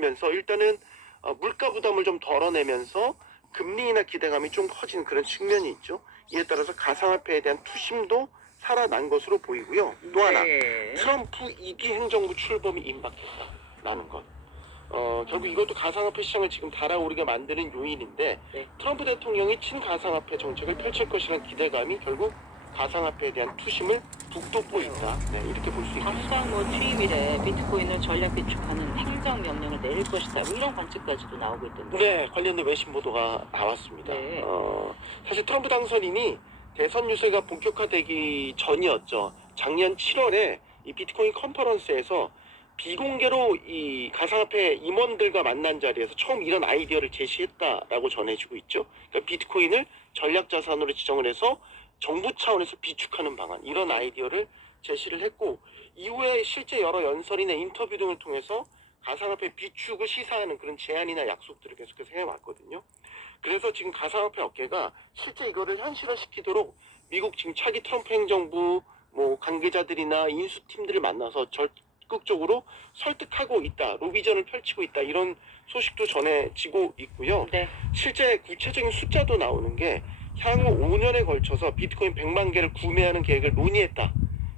면서 일단은 물가 부담을 좀 덜어내면서 금리나 기대감이 좀 커진 그런 측면이 있죠. 이에 따라서 가상화폐에 대한 투심도 살아난 것으로 보이고요. 또 하나, 트럼프 2기 행정부 출범이 임박했다라는 것. 결국 이것도 가상화폐 시장을 지금 달아오르게 만드는 요인인데, 트럼프 대통령이 친가상화폐 정책을 펼칠 것이라는 기대감이 결국 가상화폐에 대한 투심을 북돋고 있다. 네, 이렇게 볼 수 있습니다. 당장 취임일에 비트코인을 전략 비축하는 행정명령을 내릴 것이다. 이런 관측까지도 나오고 있던데. 네, 관련된 외신 보도가 나왔습니다. 네. 사실 트럼프 당선인이 대선 유세가 본격화되기 전이었죠. 작년 7월에 이 비트코인 컨퍼런스에서 비공개로 이 가상화폐 임원들과 만난 자리에서 처음 이런 아이디어를 제시했다라고 전해지고 있죠. 그러니까 비트코인을 전략 자산으로 지정을 해서 정부 차원에서 비축하는 방안, 이런 아이디어를 제시를 했고, 이후에 실제 여러 연설이나 인터뷰 등을 통해서 가상화폐 비축을 시사하는 그런 제안이나 약속들을 계속해서 해왔거든요. 그래서 지금 가상화폐 업계가 실제 이거를 현실화시키도록 미국 지금 차기 트럼프 행정부 관계자들이나 인수팀들을 만나서 적극적으로 설득하고 있다, 로비전을 펼치고 있다, 이런 소식도 전해지고 있고요. 네. 실제 구체적인 숫자도 나오는 게 향후 5년에 걸쳐서 비트코인 100만 개를 구매하는 계획을 논의했다,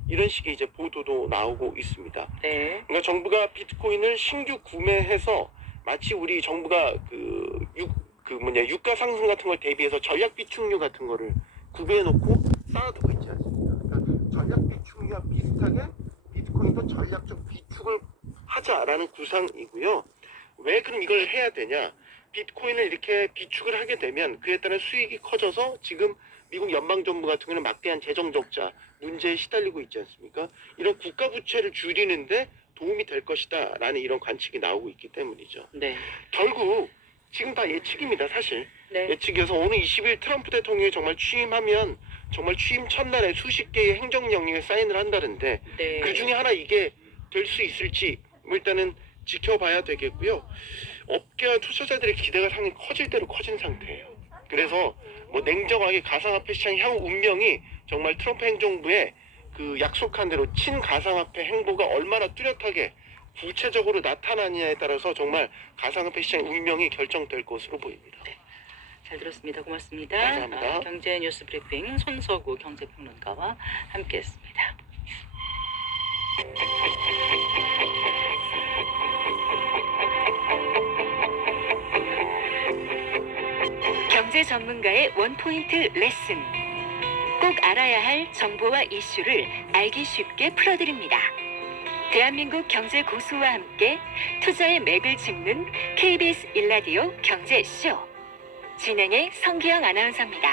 이런 식의 이제 보도도 나오고 있습니다. 네. 그러니까 정부가 비트코인을 신규 구매해서 마치 우리 정부가 유가 상승 같은 걸 대비해서 전략 비축류 같은 거를 구비해 놓고 쌓아두고 있지 않습니까? 그러니까 전략 비축류와 비슷하게 비트코인도 전략적 비축을 하자라는 구상이고요. 왜 그럼 이걸 해야 되냐? 비트코인을 이렇게 비축을 하게 되면 그에 따른 수익이 커져서 지금 미국 연방정부 같은 경우는 막대한 재정 적자 문제에 시달리고 있지 않습니까? 이런 국가 부채를 줄이는데 도움이 될 것이다 라는 이런 관측이 나오고 있기 때문이죠. 네. 결국 지금 다 예측입니다, 사실. 네. 예측이어서 오늘 20일 트럼프 대통령이 정말 취임하면 정말 취임 첫날에 수십 개의 행정명령에 사인을 한다는데, 네. 그 중에 하나 이게 될 수 있을지 일단은 지켜봐야 되겠고요. 업계와 투자자들의 기대가 상당히 커질 대로 커진 상태예요. 그래서 냉정하게 가상화폐 시장 향후 운명이 정말 트럼프 행정부의 그 약속한 대로 친가상화폐 행보가 얼마나 뚜렷하게 구체적으로 나타나느냐에 따라서 정말 가상화폐 시장 운명이 결정될 것으로 보입니다. 잘 들었습니다. 고맙습니다. 감사합니다. 경제 뉴스 브리핑 손석우 경제평론가와 함께했습니다. 경제 전문가의 원포인트 레슨. 꼭 알아야 할 정보와 이슈를 알기 쉽게 풀어드립니다. 대한민국 경제 고수와 함께 투자의 맥을 짚는 KBS 1라디오 경제쇼. 진행의 성기영 아나운서입니다.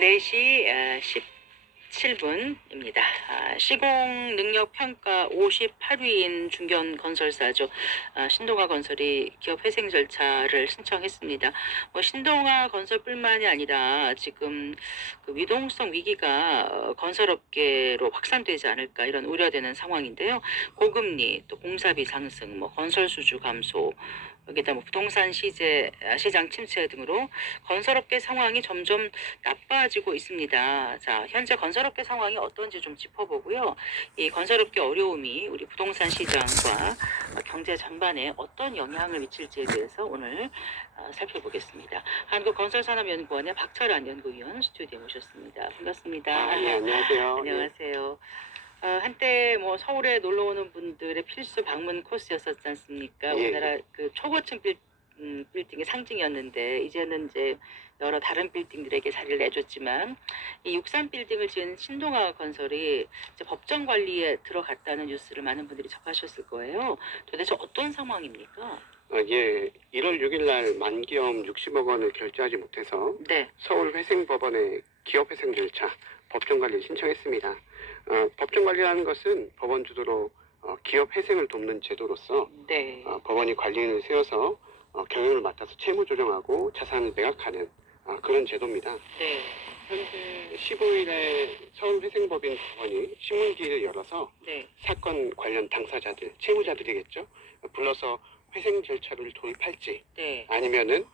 4시 17분입니다. 시공 능력 평가 58위인 중견건설사죠. 신동아 건설이 기업 회생 절차를 신청했습니다. 신동아 건설뿐만이 아니라 지금 그 유동성 위기가 건설업계로 확산되지 않을까 이런 우려되는 상황인데요. 고금리, 또 공사비 상승, 건설 수주 감소, 여기다 부동산 시장 침체 등으로 건설업계 상황이 점점 나빠지고 있습니다. 자, 현재 건설업계 상황이 어떤지 좀 짚어보고요. 이 건설업계 어려움이 우리 부동산 시장과 경제 전반에 어떤 영향을 미칠지에 대해서 오늘 살펴보겠습니다. 한국건설산업연구원의 박철환 연구위원 스튜디오에 모셨습니다. 반갑습니다. 네, 안녕하세요. 안녕하세요. 한때 서울에 놀러 오는 분들의 필수 방문 코스였었지 않습니까? 예. 우리나라 그 초고층 빌딩의 상징이었는데 이제는 이제 여러 다른 빌딩들에게 자리를 내줬지만 이 63 빌딩을 지은 신동아 건설이 이제 법정 관리에 들어갔다는 뉴스를 많은 분들이 접하셨을 거예요. 도대체 어떤 상황입니까? 예, 1월 6일 날 만기업 60억 원을 결제하지 못해서 네. 서울회생법원에 기업회생 절차 법정관리를 신청했습니다. 법정관리라는 것은 법원 주도로 기업회생을 돕는 제도로서 네. 법원이 관리인을 세워서 경영을 맡아서 채무 조정하고 자산을 매각하는 그런 제도입니다. 네. 현재 15일에 서울회생법인 법원이 신문기일을 열어서 네. 사건 관련 당사자들, 채무자들이겠죠. 불러서 회생 절차를 도입할지 네. 아니면은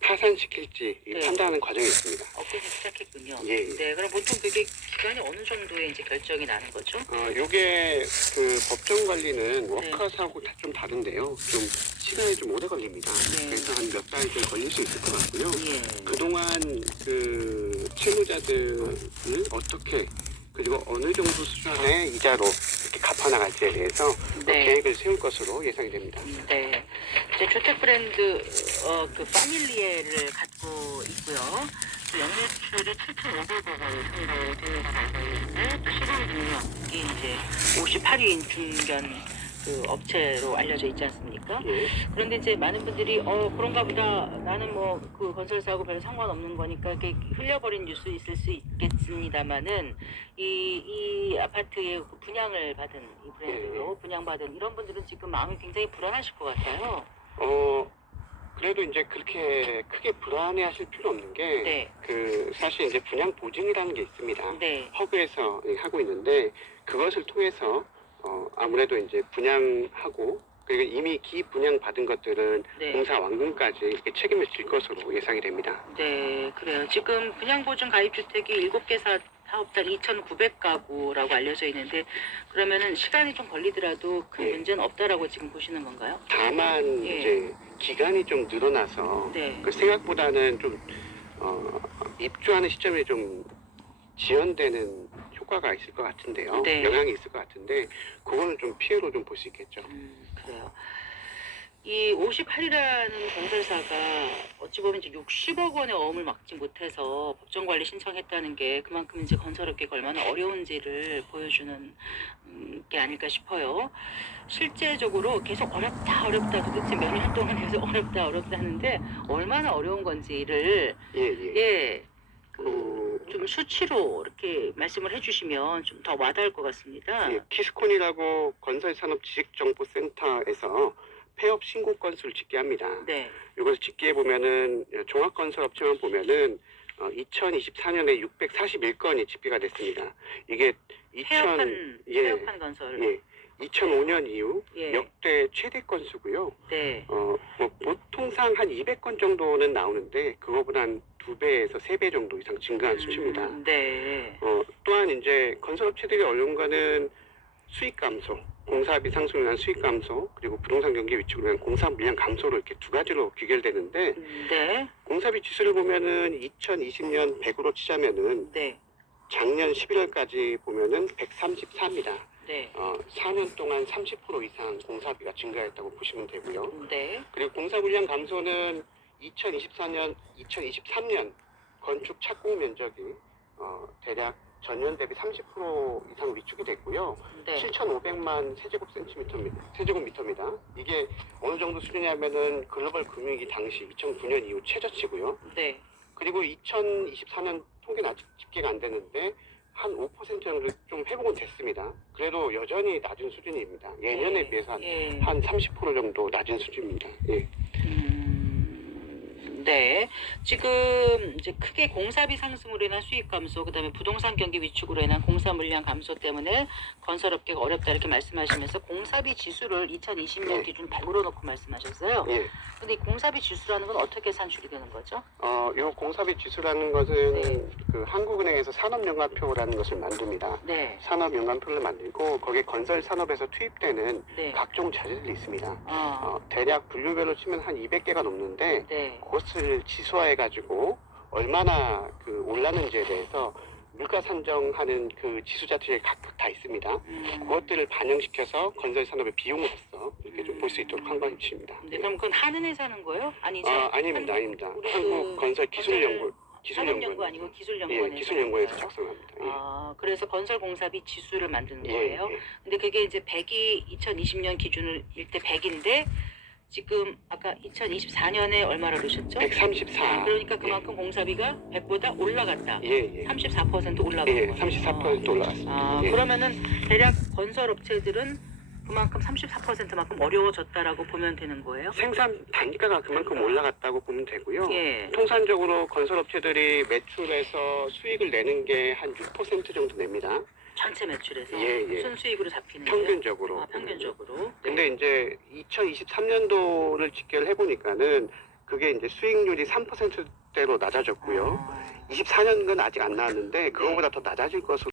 파산시킬지 네. 판단하는 과정이 있습니다. 엊그제 시작했군요. 예. 네, 그럼 보통 그게 기간이 어느 정도에 이제 결정이 나는 거죠? 요게 그 법정 관리는 네. 워크아웃하고 다 좀 다른데요. 좀 시간이 좀 오래 걸립니다. 네. 그래서 한 몇 달 좀 걸릴 수 있을 것 같고요. 예. 그동안 그 채무자들을 어떻게 그리고 어느 정도 수준의 이자로 이렇게 갚아나갈지에 대해서 네. 계획을 세울 것으로 예상이 됩니다. 네. 이제 주택 브랜드 그 파밀리에를 갖고 있고요. 연매출이 7,500억 원 정도 되는 걸로 알고 있는데 또 실행 능력이 이제 58인 중견 그 업체로 알려져 있지 않습니까? 예. 그런데 이제 많은 분들이 그런가 보다 나는 뭐 그 건설사하고 별 상관없는 거니까 이렇게 흘려버린 뉴스 있을 수 있겠습니다만은 이 아파트의 그 분양을 받은 이 브랜드로 분양받은 이런 분들은 지금 마음이 굉장히 불안하실 것 같아요. 그래도 이제 그렇게 크게 불안해하실 필요 없는 게 네, 그 사실 이제 분양 보증이라는 게 있습니다. 네, 허그에서 하고 있는데 그것을 통해서 아무래도 이제 분양하고 그리고 이미 기분양 받은 것들은 네. 공사 완공까지 이렇게 책임을 질 것으로 예상이 됩니다. 네, 그래요. 지금 분양보증 가입주택이 7개 사업장 2,900가구라고 알려져 있는데 그러면은 시간이 좀 걸리더라도 큰 예. 문제는 없다라고 지금 보시는 건가요? 다만 예. 이제 기간이 좀 늘어나서 네. 그 생각보다는 좀 입주하는 시점이 좀 지연되는 효과가 있을 것 같은데요. 네. 영향이 있을 것 같은데 그거는 좀 피해로 좀 볼 수 있겠죠. 그래요. 이 58이라는 건설사가 어찌 보면 이제 60억 원의 어음을 막지 못해서 법정관리 신청했다는 게 그만큼 이제 건설업계가 얼마나 어려운지를 보여주는 게 아닐까 싶어요. 실제적으로 계속 어렵다 도대체 몇 년 동안 계속 어렵다 하는데 얼마나 어려운 건지를 예. 좀 수치로 이렇게 말씀을 해주시면 좀 더 와닿을 것 같습니다. 예, 키스콘이라고 건설산업지식정보센터에서 폐업 신고 건수를 집계합니다. 네, 이것을 집계해 보면은 종합건설업체만 보면은 2024년에 641건이 집계가 됐습니다. 이게 폐업한 건설. 2005년 이후 예. 역대 최대 건수고요. 네. 뭐 보통상 한 200건 정도는 나오는데 그거보다 한 2배에서 3배 정도 이상 증가한 수치입니다. 네. 또한 이제 건설업체들이 어려운 거는 수익 감소, 공사비 상승으로 인한 수익 감소, 그리고 부동산 경기 위축으로 인한 공사 물량 감소로 이렇게 두 가지로 귀결되는데 네. 공사비 지수를 보면은 2020년 100으로 치자면은 네. 작년 11월까지 보면은 134입니다. 네. 4년 동안 30% 이상 공사비가 증가했다고 보시면 되고요. 네. 그리고 공사 물량 감소는 2023년 건축 착공 면적이 대략 전년 대비 30% 이상 위축이 됐고요. 네. 7,500만 세제곱미터입니다. 이게 어느 정도 수준이냐면은 글로벌 금융위기 당시 2009년 이후 최저치고요. 네. 그리고 2024년 통계는 아직 집계가 안 됐는데 한 5% 정도 좀 회복은 됐습니다. 그래도 여전히 낮은 수준입니다. 예년에 비해서 한 30% 정도 낮은 수준입니다. 예. 네. 지금 이제 크게 공사비 상승으로 인한 수익 감소, 그다음에 부동산 경기 위축으로 인한 공사 물량 감소 때문에 건설업계가 어렵다 이렇게 말씀하시면서 공사비 지수를 2020년 기준 100으로 놓고 말씀하셨어요. 예. 근데 이 공사비 지수라는 건 어떻게 산출이 되는 거죠? 요 공사비 지수라는 것은 네. 그 한국은행에서 산업연관표라는 것을 만듭니다. 네. 산업연관표를 만들고 거기에 건설 산업에서 투입되는 네. 각종 자재들이 있습니다. 대략 분류별로 치면 한 200개가 넘는데 네. 그것을 지수화해가지고 얼마나 그 올랐는지에 대해서 물가 산정하는 그 지수자들이 각각 다 있습니다. 그것들을 반영시켜서 건설 산업의 비용으로서 이렇게 좀 볼 수 있도록 한 것입니다. 네, 그럼 그건 한은에서 하는 거예요? 아니죠? 아닙니다. 우리 한국 건설 기술연구 산업연구 아니고 기술연구원에서. 예, 기술연구원에서 작성합니다. 예. 그래서 건설 공사비 지수를 만드는 예, 거예요. 예. 근데 그게 이제 100이 2020년 기준일 때 100인데 지금 아까 2024년에 얼마라 그러셨죠? 134. 그러니까 그만큼 공사비가 100보다 올라갔다. 예. 34% 올라간 예, 거예요. 34% 올라갔습니다. 예. 그러면은 대략 건설업체들은 그만큼 34%만큼 어려워졌다라고 보면 되는 거예요? 생산 단가가 그만큼 올라갔다고 보면 되고요. 예. 통산적으로 건설업체들이 매출에서 수익을 내는 게 한 6% 정도 냅니다. 전체 매출에서 예. 순수익으로 잡히는 평균적으로. 평균적으로. 근데 이제 2023년도를 집계를 해보니까는 그게 이제 수익률이 3%대로 낮아졌고요. 아. 24년은 아직 안 나왔는데 그거보다 더 낮아질 것으로